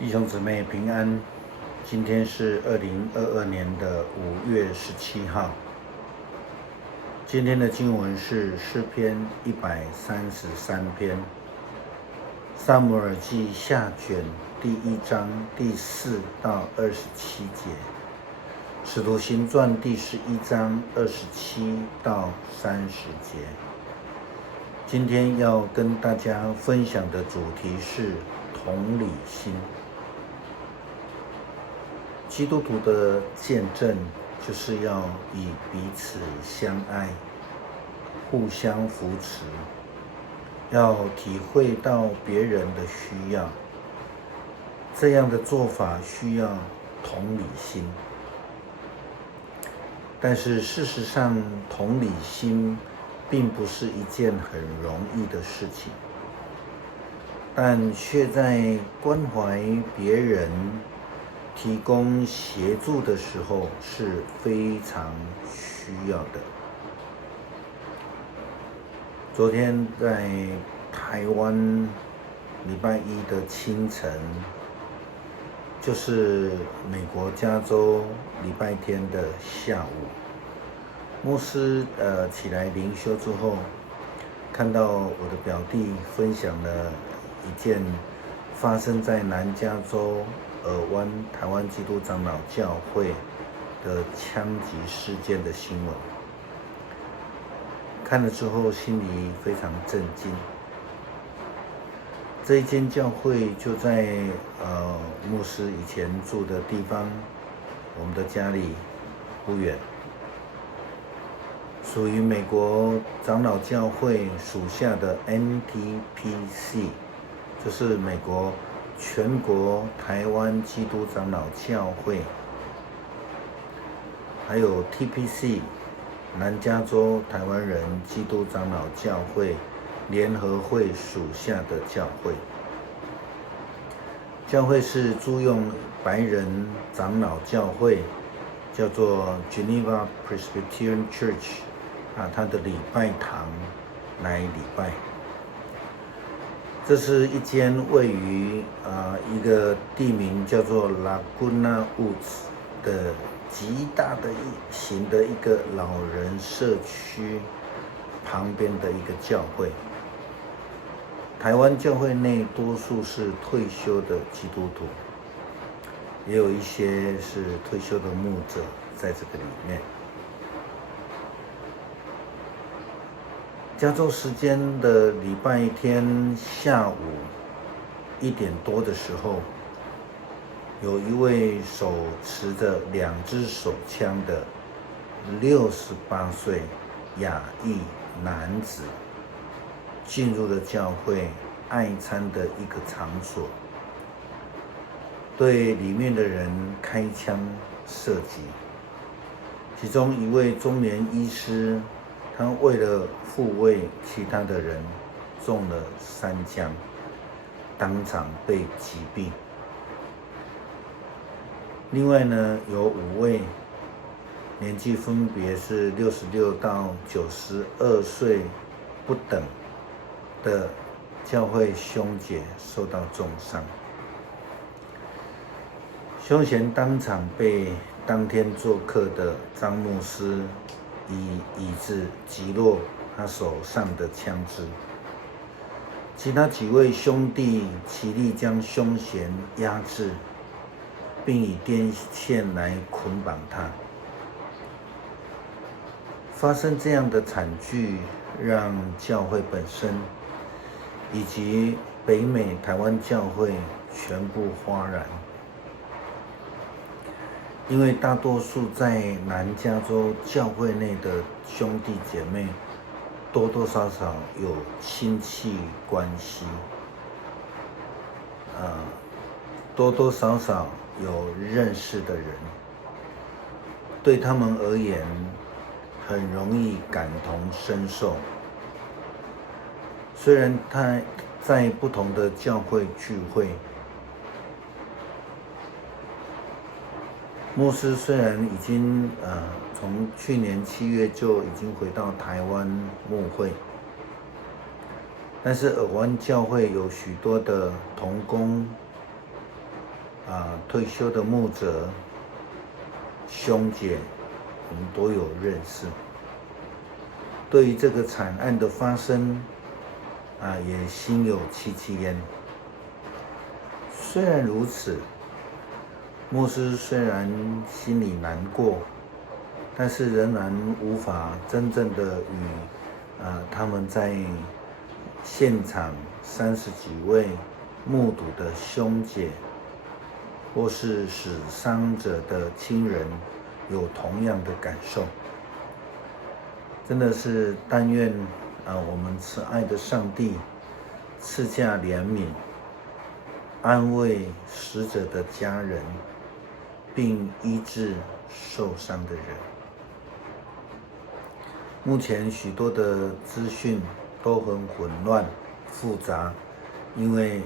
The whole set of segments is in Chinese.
弟兄姊妹平安，今天是2022年的5月17号。今天的经文是诗篇133篇，撒母耳记下卷第1章第4到27节，使徒行传第11章27到30节。今天要跟大家分享的主题是同理心。基督徒的见证就是要以彼此相爱，互相扶持，要体会到别人的需要。这样的做法需要同理心。但是事实上，同理心并不是一件很容易的事情，但却在关怀别人、提供协助的时候是非常需要的。昨天在台湾礼拜一的清晨，就是美国加州礼拜天的下午，牧师起来灵修之后，看到我的表弟分享了一件发生在南加州尔湾台湾基督长老教会的枪击事件的新闻，看了之后心里非常震惊。这一间教会就在牧师以前住的地方，我们的家里不远，属于美国长老教会属下的 NTPC， 就是美国全国台湾基督长老教会，还有 TPC 南加州台湾人基督长老教会联合会属下的教会。教会是租用白人长老教会，叫做 Geneva Presbyterian Church， 它的礼拜堂来礼拜。这是一间位于一个地名叫做 Laguna Woods 的极大的型的一个老人社区旁边的一个教会。台湾教会内多数是退休的基督徒，也有一些是退休的牧者在这个里面。加州时间的礼拜天下午1点多的时候，有一位手持着2支手枪的68岁亚裔男子进入了教会爱餐的一个场所，对里面的人开枪射击。其中一位中年医师，他为了护卫其他的人，中了3枪，当场被击毙。另外呢，有5位，年纪分别是66到92岁不等的教会兄姐受到重伤。凶嫌当场被当天做客的张牧师以椅子击落他手上的枪支，其他几位兄弟齐力将凶嫌压制，并以电线来捆绑他。发生这样的惨剧，让教会本身以及北美台湾教会全部哗然，因为大多数在南加州教会内的兄弟姐妹多多少少有亲戚关系，多多少少有认识的人，对他们而言很容易感同身受。虽然他在不同的教会聚会，牧师虽然已经从去年7月就已经回到台湾牧会，但是尔湾教会有许多的同工退休的牧者、兄姐，我们都有认识。对于这个惨案的发生，也心有戚戚焉。虽然如此，牧师虽然心里难过，但是仍然无法真正的与他们在现场30几位目睹的兄姐，或是死伤者的亲人有同样的感受。真的是但愿我们慈爱的上帝赐下怜悯，安慰死者的家人，并医治受伤的人。目前许多的资讯都很混乱复杂，因为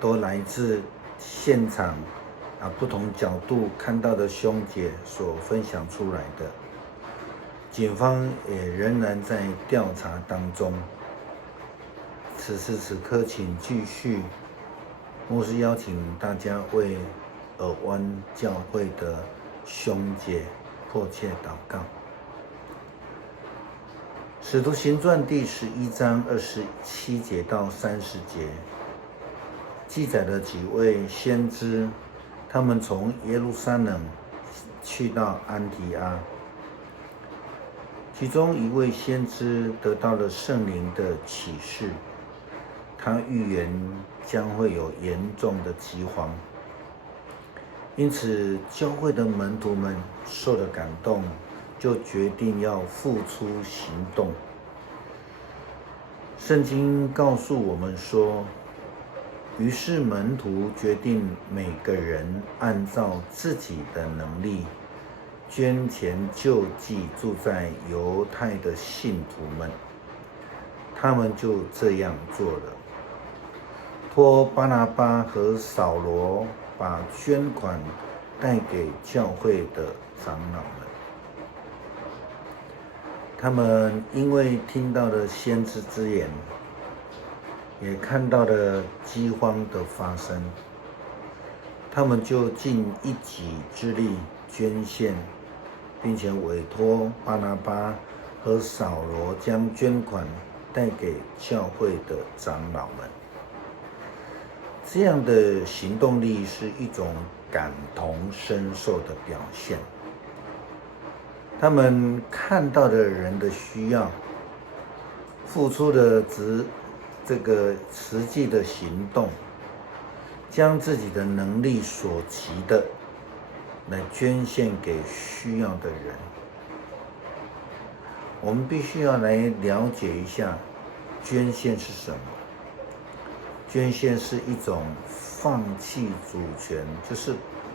都来自现场不同角度看到的兄姐所分享出来的。警方也仍然在调查当中。此时此刻，请继续，牧师邀请大家为尔湾教会的兄姐迫切祷告。使徒行传第11章27节到30节，记载了几位先知，他们从耶路撒冷去到安提阿。其中一位先知得到了圣灵的启示，他预言将会有严重的饥荒，因此教会的门徒们受了感动，就决定要付出行动。圣经告诉我们说，于是门徒决定每个人按照自己的能力捐钱救济住在犹太的信徒们，他们就这样做了。托巴拿巴和扫罗把捐款带给教会的长老们，他们因为听到了先知之言，也看到了饥荒的发生，他们就尽一己之力捐献，并且委托巴拿巴和扫罗将捐款带给教会的长老们。这样的行动力是一种感同身受的表现。他们看到的人的需要，付出了这个实际的行动，将自己的能力所及的来捐献给需要的人。我们必须要来了解一下捐献是什么。捐献是一种放弃主权，就是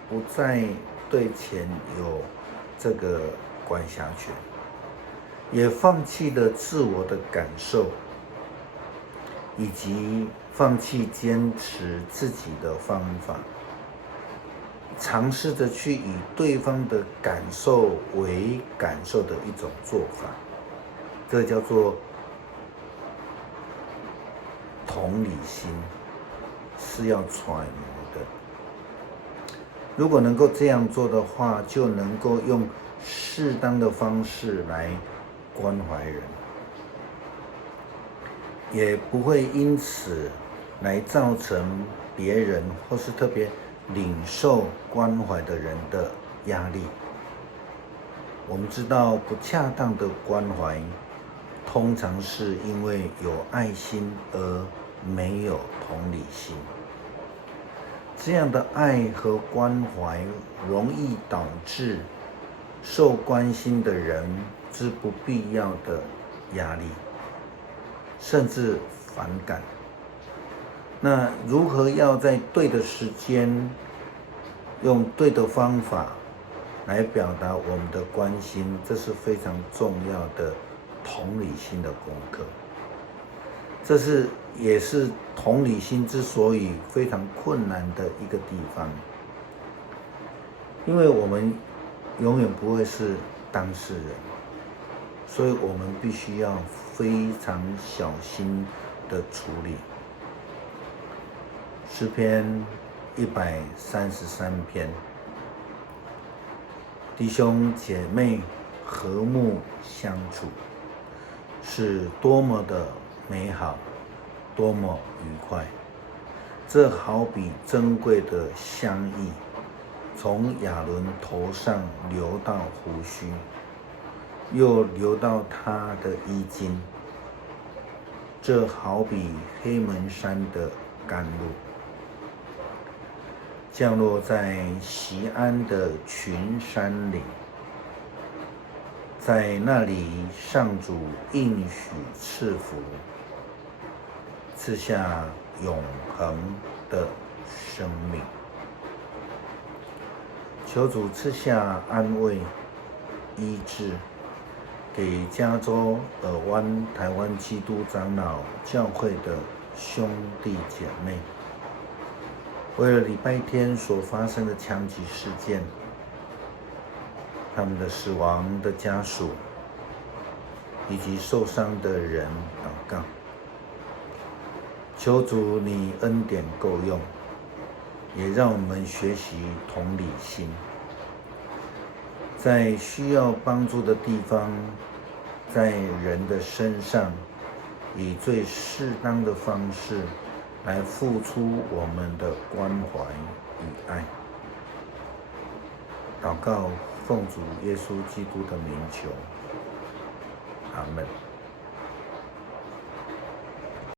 不再对钱有这个管辖权，也放弃了自我的感受，以及放弃坚持自己的方法，尝试着去以对方的感受为感受的一种做法，这叫做同理心，是要揣摩的。如果能够这样做的话，就能够用适当的方式来关怀人，也不会因此来造成别人或是特别领受关怀的人的压力。我们知道，不恰当的关怀通常是因为有爱心而没有同理心。这样的爱和关怀容易导致受关心的人之不必要的压力，甚至反感。那如何要在对的时间，用对的方法来表达我们的关心，这是非常重要的同理心的功课。这也是同理心之所以非常困难的一个地方，因为我们永远不会是当事人，所以我们必须要非常小心的处理。诗篇133篇。弟兄姐妹和睦相处，是多么的美好，多么愉快！这好比珍贵的香液，从亚伦头上流到胡须，又流到他的衣襟。这好比黑门山的甘露，降落在锡安的群山岭。在那里，上主应许赐福，赐下永恒的生命。求主赐下安慰、医治，给加州尔湾台湾基督长老教会的兄弟姐妹，为了礼拜天所发生的枪击事件，他们的死亡的家属以及受伤的人祷告。求主你恩典够用，也让我们学习同理心，在需要帮助的地方，在人的身上，以最适当的方式来付出我们的关怀与爱。祷告，奉主耶稣基督的名求，阿们。